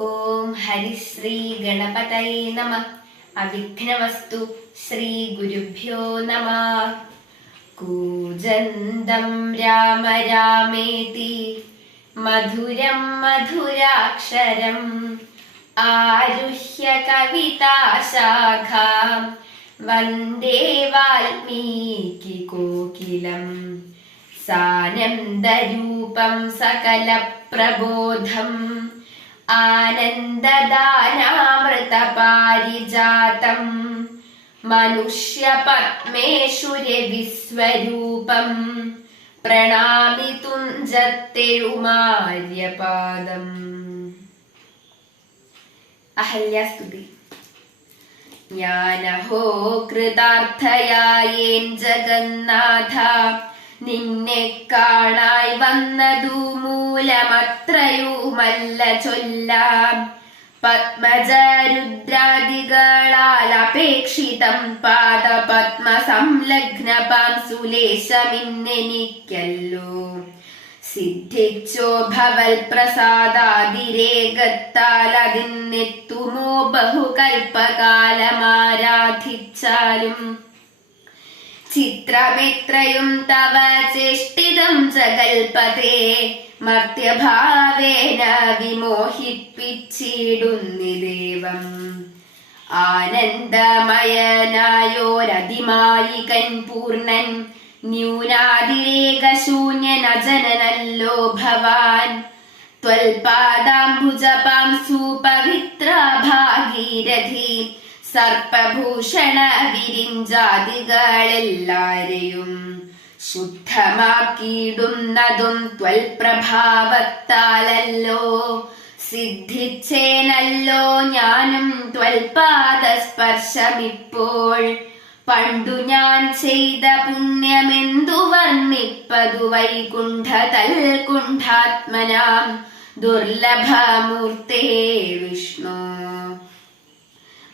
ഓം ഹരിശ്രീ ഗണപതയെ നമ. അവിഘ്നവസ്തു ശ്രീ ഗുരുഭ്യോ നമ. കൂജന്തം രാമ രാമേതി. മധുരം മധുരാക്ഷരം. ആരുഹ്യ കവിതാശാഖാം വന്ദേ വാൽമീകി കോകിലം. സാനന്ദരൂപം സകലപ്രബോധം. ആനന്ദദാനാമൃതപാരിജാതം. മനുഷ്യപത്മേഷുരവിസ്വരൂപം പ്രണാമി തുഞ്ചത്തെഴുമാര്യപാദം. അഹല്യാസ്തുതി. ഞാനഹോ കൃതാർത്ഥയായേൻ ജഗന്നാഥ. നിന്നെ കാണായി വന്നതു മൂലമത്രയുമല്ല ചൊല്ലാം. പത്മജരുദ്രാദികളാൽ അപേക്ഷിതം പാദപത്മ സംലഗ്ന സുലേശമിന്നെനിക്കല്ലോ സിദ്ധിച്ചോ ഭവൽ പ്രസാദാതിരേകത്താൽ അതിന്നെത്തുമോ ബഹുകൽപ്പകാലമാരാധിച്ചാലും ചിത്രമെത്രയും തവ ചേഷ്ടിതം ജഗൽപതേ മർത്യഭാവേന വിമോഹിപ്പിച്ചിടുന്നിദേവം. ആനന്ദമയനായോരതിമായികൻ പൂർണൻ ന്യൂനാതിരേകശൂന്യനജനനല്ലോ ഭവാൻ. ത്വൽപാദാംബുജപാം സുപവിത്ര ഭാഗീരഥി സർപ്പഭൂഷണ വിരിഞ്ചാതികളെല്ലാരെയും ശുദ്ധമാക്കിയിടുന്നതും ത്വൽപ്രഭാവത്താലല്ലോ. സിദ്ധിച്ചേനല്ലോ ഞാനും ത്വൽപാദസ്പർശമിപ്പോൾ. പണ്ടു ഞാൻ ചെയ്ത പുണ്യമെന്തു വർണിപ്പതു വൈകുണ്ഠ തൽകുണ്ഠാത്മനാം ദുർലഭമൂർത്തേ വിഷ്ണു.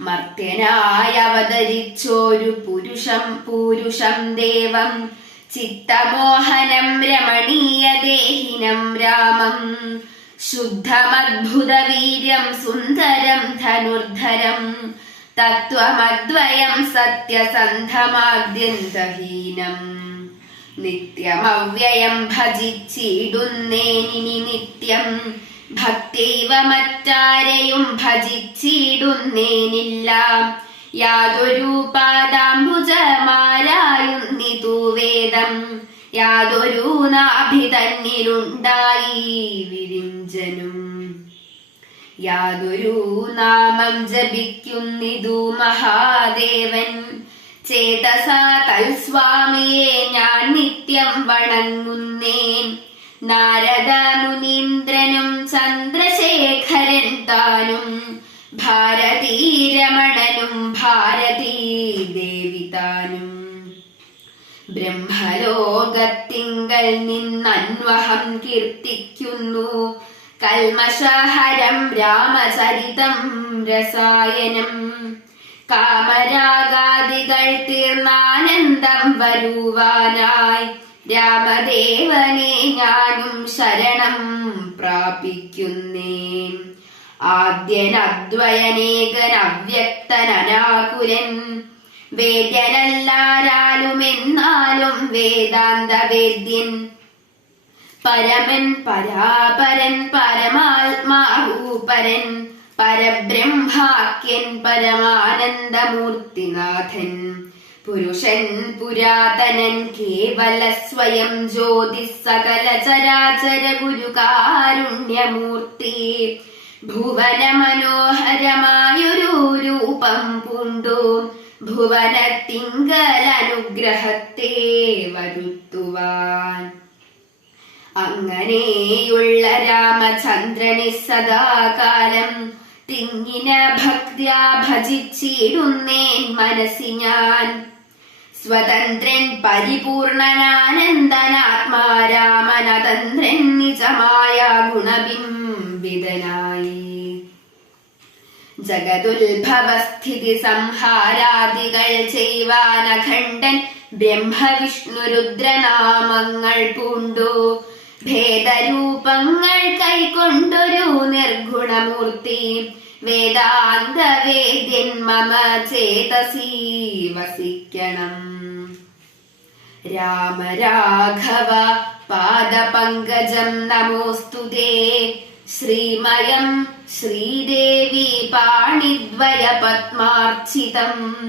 മർത്യനായി അവതരിച്ചോരു പുരുഷം പൂരുഷം ദേവം. ചിത്തമോഹനം രമണീയ ദേഹിനം രാമം. ശുദ്ധമദ്ഭുതവീര്യം സുന്ദരം ധനുർധരം. തത്വമദ്വയം സത്യസന്ധമാദ്യന്തഹീനം. നിത്യമവ്യയം ഭജിച്ചിടുന്നേനി നിത്യം. ഭക്തൈവ മറ്റാരെയും ഭജിച്ചിടുന്നേനില്ല. യാതൊരു പാദാംബുജമാരായുന്നിതു വേദം. യാതൊരു നാഭി തന്നിലുണ്ടായി വിരിഞ്ചനും. യാതൊരു നാമം ജപിക്കുന്നിതു മഹാദേവൻ. ചേതസാ തൽസ്വാമിയെ ഞാൻ നിത്യം വണങ്ങുന്നേൻ. നാരദ മുനീന്ദ്രനും ചന്ദ്രശേഖരൻ താനും ഭാരതീരമണനും ഭാരതീ ദേവിതാനും ബ്രഹ്മലോകത്തിങ്കൽ നിന്നന്വഹം കീർത്തിക്കുന്നു. കൽമഷഹരം രാമചരിതം രസായനം. കാമരാഗാദികൾ തീർന്നാനന്ദം വരുവാനായി രാമദേവനെ ഞാനും ശരണം പ്രാപിക്കുന്നേൻ. ആദ്യനദ്വയനേകൻ അവ്യക്തനാകുലൻ വേദ്യനല്ലാരാലുമെന്നാലും വേദാന്ത വേദ്യൻ പരമൻ പരാപരൻ പരമാത്മാരൂപരൻ പരബ്രഹ്മാക്യൻ പരമാനന്ദമൂർത്തിനാഥൻ. പുരുഷൻ പുരാതനൻ കേവല സ്വയം ജ്യോതി സകല ചരാചര ഗുരുകാരുണ്യമൂർത്തി. ഭുവന മനോഹരമായൊരു രൂപം പൂണ്ടു. ഭുവനത്തിങ്കൽ അനുഗ്രഹത്തെ വരുത്തുവാൻ. അങ്ങനെയുള്ള രാമചന്ദ്രനെ സദാകാലം തിങ്ങിന ഭക്ത്യാ ഭജിച്ചിടുന്നേൻ മനസ്സി ഞാൻ. സ്വതന്ത്രൻ പരിപൂർണനാനന്ദനാത്മാരാമനതന്ത്രൻ നിജമായ ഗുണബിംബിതനായി. ജഗതുൽഭവസ്ഥിതി സംഹാരാദികൾ ചെയ്വാനഖണ്ഡൻ ബ്രഹ്മവിഷ്ണു രുദ്രനാമങ്ങൾ പൂണ്ടു. ഭേദരൂപങ്ങൾ കൈക്കൊണ്ടൊരു നിർഗുണമൂർത്തി വേദാന്ത വേദ്യൻ മമ ചേതസി. വസിക്കണം. രാമ രാഘവ പാദപങ്കജം നമോസ്തുതേ ശ്രീമയം ശ്രീദേവി പാണിദ്വയ പത്മാർച്ചിതം.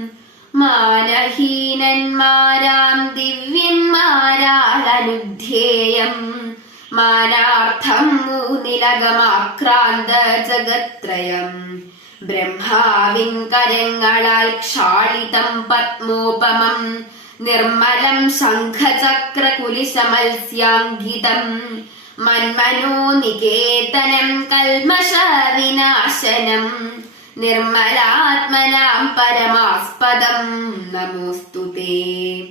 മാനഹീനന്മാരാം ദിവ്യന്മാരാലനുധ്യേയം മാനാർത്ഥം മൂന്നിലകമാക്രാന്ത ജഗത്രയം ബ്രഹ്മാവിൻ കരങ്ങളാൽ ക്ഷാളിതം പത്മോപമം. നിർമ്മലം ശംഖചക്രകുലിശമത്സ്യാങ്കിതം മന്മനോ നികേതനം കൽമഷ വിനാശനം നിർമ്മലാത്മനാം പരമാസ്പദം. നമോസ്തുതേ.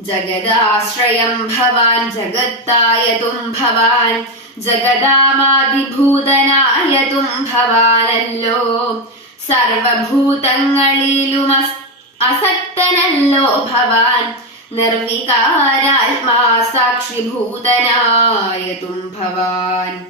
ജഗദാശ്രയം ഭവാൻ ജഗത്തായതും ഭവാൻ ജഗദാമാതിഭൂതനായതും ഭവാനല്ലോ സർവഭൂതങ്ങളിലും അസ്- അസക്തനല്ലോ ഭവാൻ നിർവികാരാത്മാ സാക്ഷിഭൂതനായതും ഭവാൻ।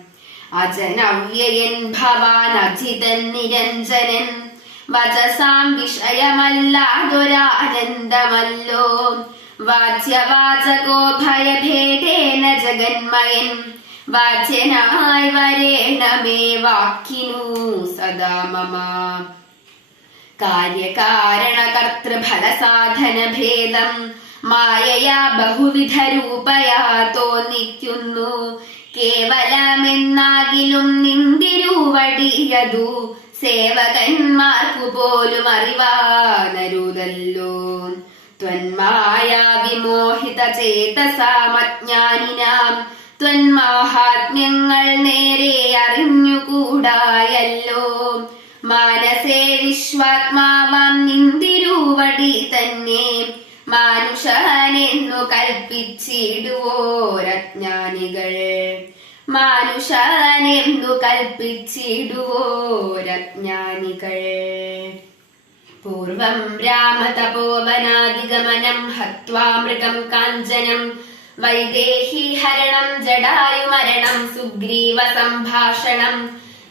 അജനവ്യയൻ ഭവാൻ അജിതൻ നിരഞ്ജനൻ വചസാം വിഷയമല്ലാതൊരാനന്ദമല്ലോ। വാച്യവാചകോ ഭയഭേദേന ജഗന്മയൻ. വാച്യനായി വരേണമേ വാക്കിനു സദാ മമ. കാര്യകാരണകർത്തൃഫലസാധന ഭേദം മായയാ ബഹുവിധ രൂപയാ തോന്നിക്കുന്നു. കേവലമെന്നാകിലും നിന്തിരുവടിയതു സേവകന്മാർക്കു പോലും അറിവാനരുതല്ലോ ത്വന്മായാ വിമോഹിത ചേതസാമജ്ഞാനിനാം. ത്വന്മാഹാത്മ്യങ്ങൾ നേരെ അറിഞ്ഞുകൂടായല്ലോ. മാനസേ വിശ്വാത്മാവാം നിന്തിരുവടി തന്നെ. മാനുഷനെന്നു കൽപ്പിച്ചിടുവോരജ്ഞാനികൾ. മാനുഷനെന്നു കൽപ്പിച്ചിടുവോരജ്ഞാനികൾ. പൂർവം രാമതപോവനാദിഗമനം ഹത്വാ മൃഗം കാഞ്ചനം വൈദേഹി ഹരണം ജടായുമരണം സുഗ്രീവ സംഭാഷണം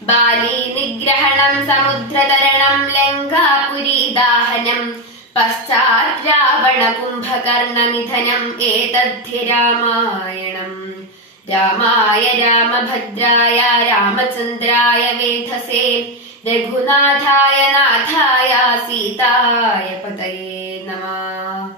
ബാലി നിഗ്രഹണം സമുദ്രതരണം ലങ്കാപുരീദാഹനം പശ്ചാത് രാവണ കുംഭകർണ നിധനം ഏതദ്ധി രാമായണം രാമായ രാമഭദ്രായ രാമചന്ദ്രായ വേധസേ रघुनाथाय नाथाय सीताय पतये नमः।